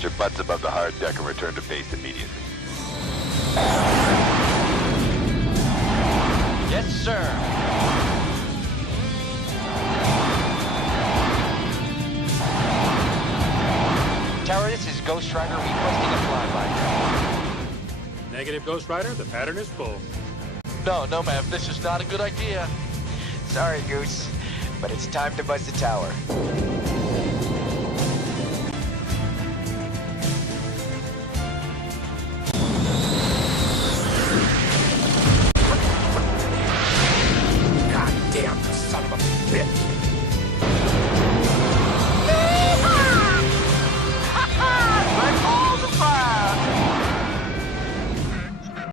Put your butts above the hard deck and return to base immediately. Yes, sir. Tower, this is Ghost Rider requesting a flyby. Negative, Ghost Rider. The pattern is full. No, ma'am. This is not a good idea. Sorry, Goose, but it's time to buzz the tower.